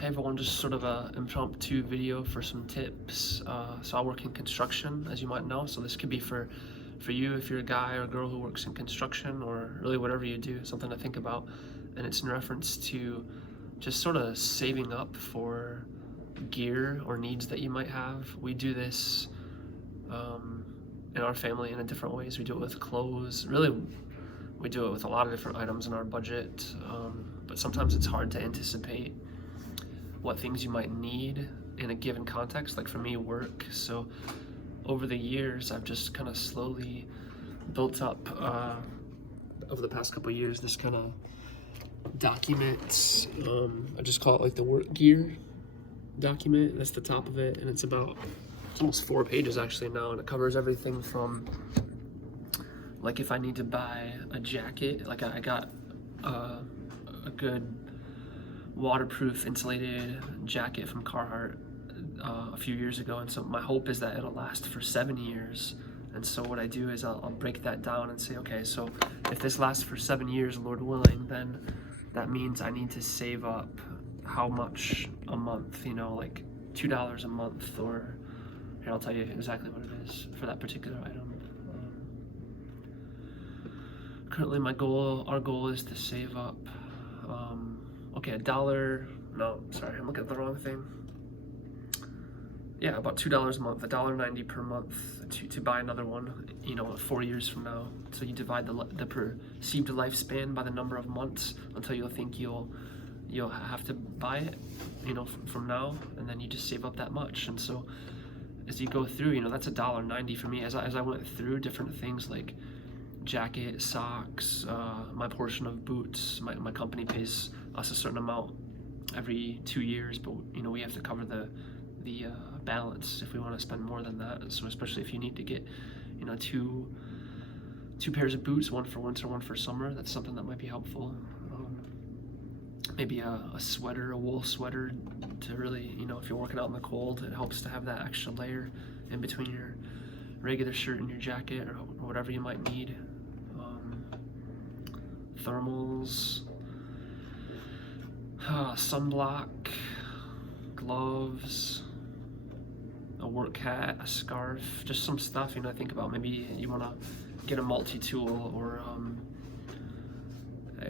Hey everyone, just sort of a impromptu video for some tips. So I work in construction, as you might know, so this could be for you if you're a guy or a girl who works in construction, or really whatever you do, something to think about. And it's in reference to just sort of saving up for gear or needs that you might have. We do this in our family in different ways. We do it with clothes. Really, we do it with a lot of different items in our budget, but sometimes it's hard to anticipate what things you might need in a given context. Like for me, work. So over the years, I've just kind of slowly built up, over the past couple of years, this kind of document. I just call it like the work gear document. That's the top of it, and it's almost 4 pages actually now, and it covers everything from, like, if I need to buy a jacket, like I got a good waterproof insulated jacket from Carhartt a few years ago, and so my hope is that it'll last for 7 years. And so what I do is I'll break that down and say, okay, so if this lasts for 7 years, Lord willing, then that means I need to save up how much a month, like $2 a month, or here, I'll tell you exactly what it is for that particular item. Currently our goal is to save up, okay, I'm looking at the wrong thing. Yeah, about $2 a month, $1.90 per month to buy another one, 4 years from now. So you divide the perceived lifespan by the number of months until you'll think you'll have to buy it, from now, and then you just save up that much. And so as you go through, that's $1.90 for me. As I went through different things like jacket, socks, my portion of boots. My company pays us a certain amount every 2 years, but we have to cover the balance if we want to spend more than that. So especially if you need to get two pairs of boots, one for winter, one for summer, that's something that might be helpful. Maybe a sweater, a wool sweater, to really, if you're working out in the cold, it helps to have that extra layer in between your regular shirt and your jacket, or whatever you might need. Thermals, sunblock, gloves, a work hat, a scarf, just some stuff, I think about. Maybe you want to get a multi-tool, or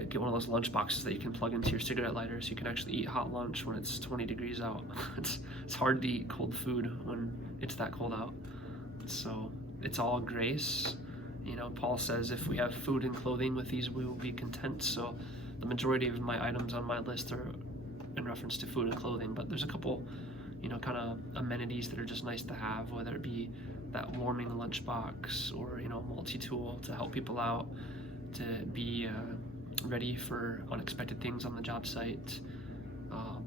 get one of those lunch boxes that you can plug into your cigarette lighter so you can actually eat hot lunch when it's 20 degrees out. It's hard to eat cold food when it's that cold out. So it's all grace. Paul says if we have food and clothing, with these we will be content. So the majority of my items on my list are in reference to food and clothing, but there's a couple, kind of amenities that are just nice to have, whether it be that warming lunchbox, or, multi-tool to help people out, to be ready for unexpected things on the job site,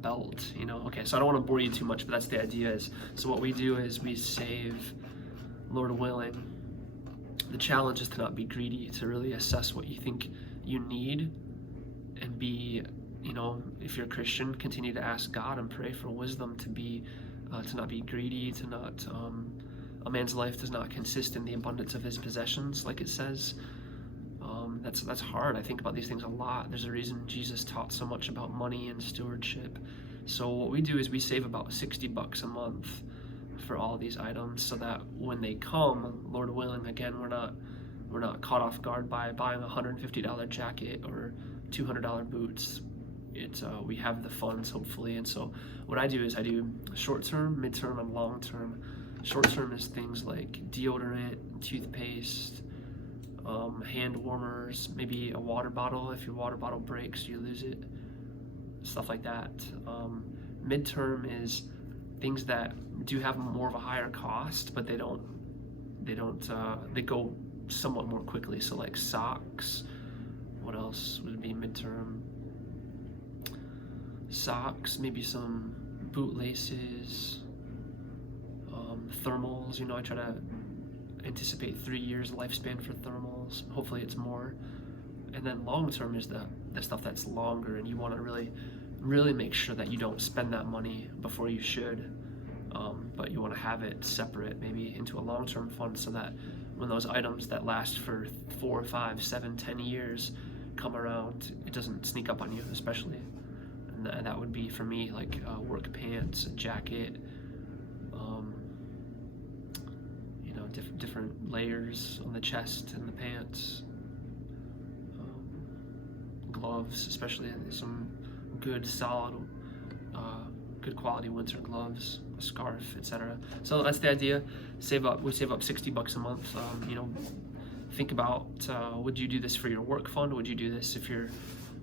belt, Okay, so I don't want to bore you too much, but that's the idea. So what we do is we save, Lord willing. The challenge is to not be greedy, to really assess what you think you need, and be, if you're a Christian, continue to ask God and pray for wisdom to not be greedy, to not, a man's life does not consist in the abundance of his possessions, like it says. That's hard. I think about these things a lot. There's a reason Jesus taught so much about money and stewardship. So what we do is we save about $60 a month for all of these items, so that when they come, Lord willing, again, we're not caught off guard by buying a $150 jacket or $200 boots. We have the funds, hopefully. And so what I do is I do short-term, mid-term, and long-term. Short-term is things like deodorant, toothpaste, hand warmers, maybe a water bottle. If your water bottle breaks, you lose it, stuff like that. Mid-term is things that do have more of a higher cost, but they go somewhat more quickly. So like socks. What else would be midterm? Socks, maybe some boot laces, thermals. I try to anticipate 3 years lifespan for thermals. Hopefully it's more. And then long term is the stuff that's longer, and you want to really make sure that you don't spend that money before you should, but you want to have it separate, maybe into a long-term fund, so that when those items that last for 4, 5, 7, 10 years come around, it doesn't sneak up on you, especially. And and that would be for me like work pants, a jacket, you know, different layers on the chest and the pants, gloves, especially some good solid, good quality winter gloves, a scarf, etc. So that's the idea. We save up $60 a month. You know, think about, would you do this for your work fund? Would you do this if you're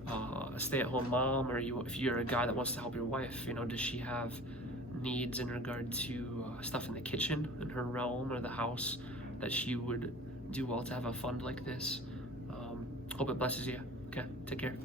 a stay-at-home mom, or if you're a guy that wants to help your wife? You know, does she have needs in regard to stuff in the kitchen, in her realm, or the house, that she would do well to have a fund like this? Hope it blesses you. Okay, take care.